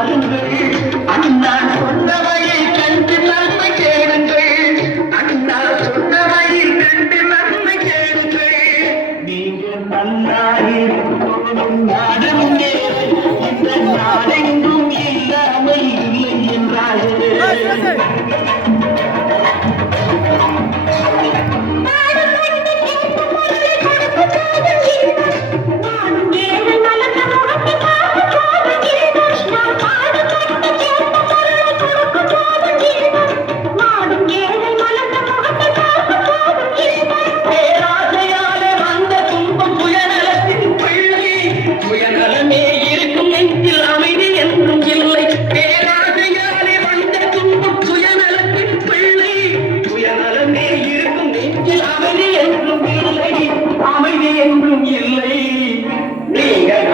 வாருங்கள் அண்ணா சொன்னவையை கண்டு நன்மை கேளுங்கள் அண்ணா சொன்னவையை கண்டு நன்மை கேளுங்கள் நீங்கள் நல்லாயிருக்கும் நாடும் இந்த நாடெங்கும் இல்லாமல் இல்லை என்றார்கள். அமைதி என்றும் இல்லை. நீங்கள்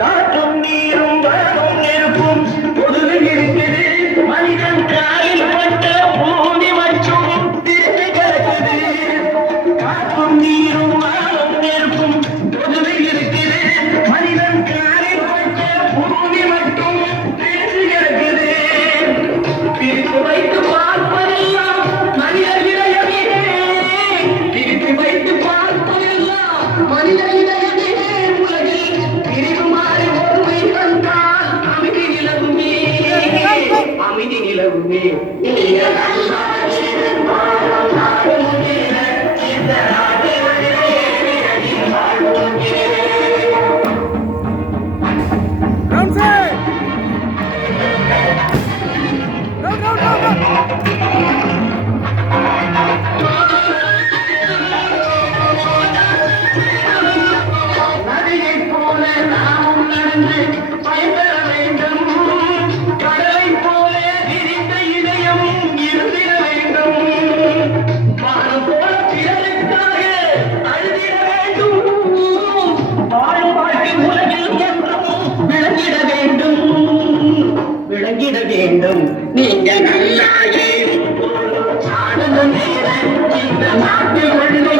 காற்றும் நீரும் வளமும் நெருப்பும் பொதுவில் இருக்குது. மனிதன் காலில் பட்ட பூமி மற்றும் திரும்பி கிடக்குது. காற்றும் நீரும் வளமும் நெருப்பும் பொதுவில் இருக்குது. மனிதன் காலில் பட்ட பூமி மற்றும் திரும்பி கிடக்குது. பிரித்து வைத்து பார்ப்பதெல்லாம் மனித இதயமே. பிரித்து வைத்து பார்ப்பதெல்லாம் மனித இதயமே. உலகில் பிரிவு மாறி ஒருமை கண்டால் அமைதி நிலவுமே. அமைதி நிலவுமே. நதியைப் போல நாமும் நடந்து